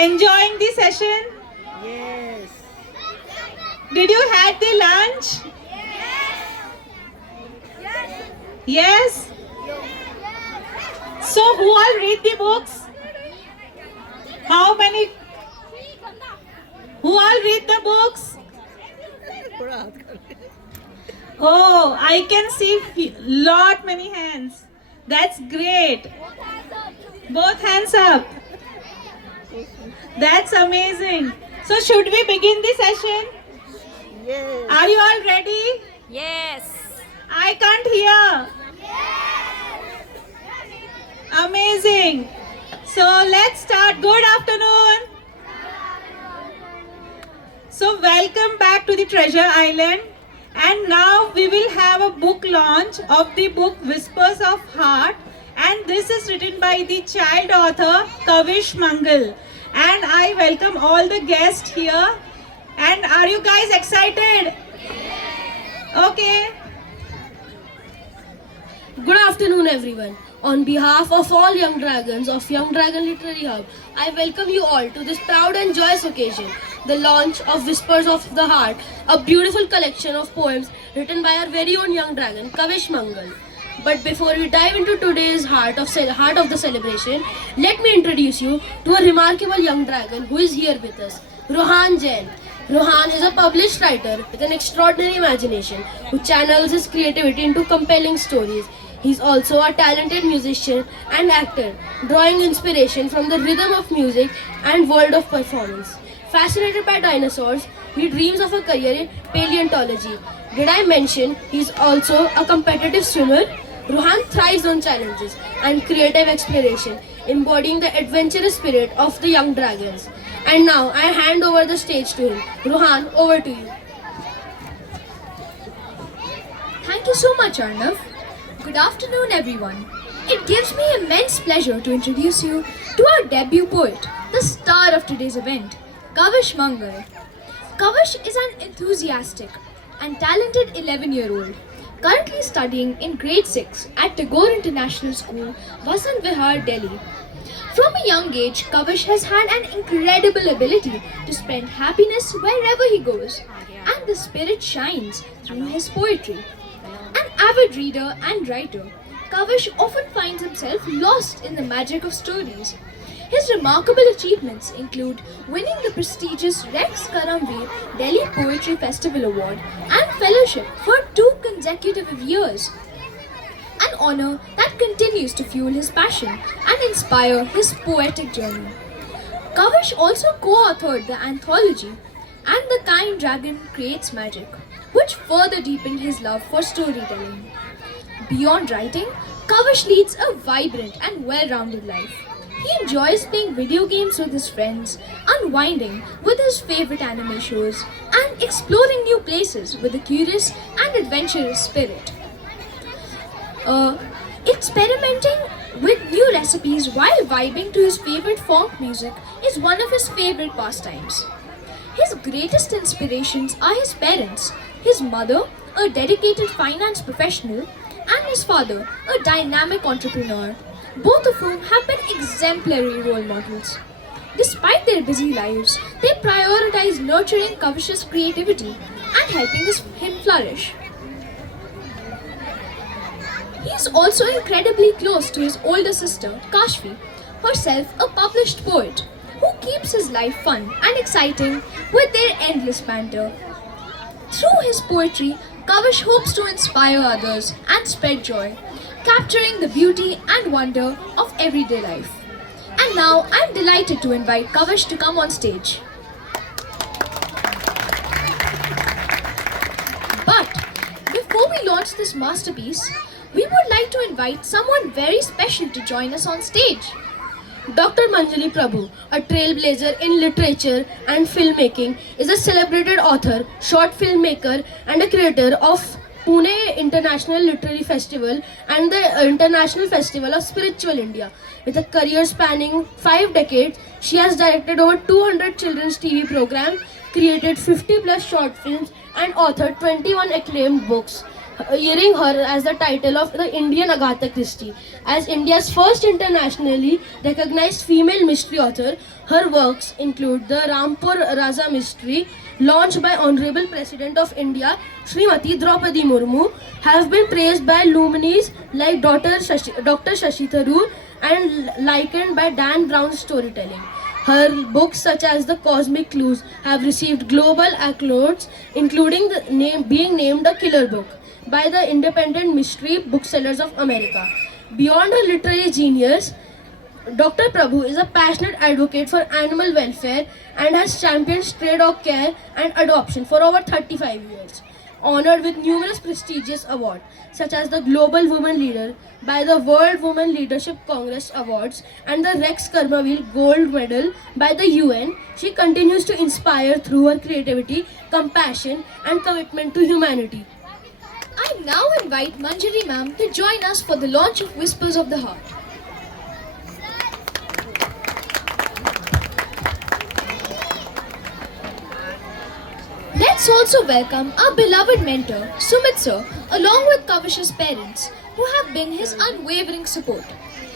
Enjoying the session? Yes. Did you had the lunch? Yes? So who all read the books? How many? Who all read the books? Oh, I can see lot many hands. That's great. Both hands up. That's amazing. So should we begin the session? Yes. Are you all ready? Yes. I can't hear. Amazing. So let's start. Good afternoon. So welcome back to the Treasure Island. And now we will have a book launch of the book Whispers of Heart. And this is written by the child author Kavish Mangal. And I welcome all the guests here. And are you guys excited? Okay. Good afternoon, everyone. On behalf of all young dragons of Young Dragon Literary Hub, I welcome you all to this proud and joyous occasion, the launch of Whispers of the Heart, a beautiful collection of poems written by our very own young dragon, Kavish Mangal. But before we dive into today's heart of the celebration, let me introduce you to a remarkable young dragon who is here with us, Rohan Jain. Rohan is a published writer with an extraordinary imagination who channels his creativity into compelling stories. He is also a talented musician and actor, drawing inspiration from the rhythm of music and world of performance. Fascinated by dinosaurs, he dreams of a career in paleontology. Did I mention he is also a competitive swimmer? Rohan thrives on challenges and creative exploration, embodying the adventurous spirit of the young dragons. And now I hand over the stage to him. Rohan, over to you. Thank you so much, Arnav. Good afternoon, everyone. It gives me immense pleasure to introduce you to our debut poet, the star of today's event, Kavish Mangal. Kavish is an enthusiastic and talented 11-year-old, currently studying in grade 6 at Tagore International School, Vasant Vihar, Delhi. From a young age, Kavish has had an incredible ability to spread happiness wherever he goes, and the spirit shines through his poetry. An avid reader and writer, Kavish often finds himself lost in the magic of stories. His remarkable achievements include winning the prestigious Rex Karamveer Delhi Poetry Festival Award and Fellowship for 2 consecutive years, an honor that continues to fuel his passion and inspire his poetic journey. Kavish also co-authored the anthology And the Kind Dragon Creates Magic, which further deepened his love for storytelling. Beyond writing, Kavish leads a vibrant and well-rounded life. He enjoys playing video games with his friends, unwinding with his favorite anime shows, and exploring new places with a curious and adventurous spirit. Experimenting with new recipes while vibing to his favorite folk music is one of his favorite pastimes. His greatest inspirations are his parents, his mother, a dedicated finance professional, and his father, a dynamic entrepreneur, both of whom have been exemplary role models. Despite their busy lives, they prioritize nurturing Kavish's creativity and helping him flourish. He is also incredibly close to his older sister, Kashvi, herself a published poet, who keeps his life fun and exciting with their endless banter. Through his poetry, Kavish hopes to inspire others and spread joy, capturing the beauty and wonder of everyday life. And now I'm delighted to invite Kavish to come on stage. But before we launch this masterpiece, we would like to invite someone very special to join us on stage. Dr. Manjali Prabhu, a trailblazer in literature and filmmaking, is a celebrated author, short filmmaker, and a creator of Pune International Literary Festival and the International Festival of Spiritual India. With a career spanning 5 decades, she has directed over 200 children's TV programs, created 50 plus short films, and authored 21 acclaimed books. earning her as the title of the Indian Agatha Christie. As India's first internationally recognized female mystery author, her works include the Rampur Raza mystery, launched by Honorable President of India, Srimati Draupadi Murmu, have been praised by luminaries like Dr. Shashi Tharoor and likened by Dan Brown's storytelling. Her books such as The Cosmic Clues have received global accolades, including being named a killer book by the Independent Mystery Booksellers of America. Beyond her literary genius, Dr. Prabhu is a passionate advocate for animal welfare and has championed stray dog care and adoption for over 35 years. Honored with numerous prestigious awards, such as the Global Woman Leader by the World Women Leadership Congress Awards and the Rex Karmaville Gold Medal by the UN, she continues to inspire through her creativity, compassion, and commitment to humanity. I now invite Manjari ma'am to join us for the launch of Whispers of the Heart. Let's also welcome our beloved mentor, Sumit sir, along with Kavish's parents, who have been his unwavering support.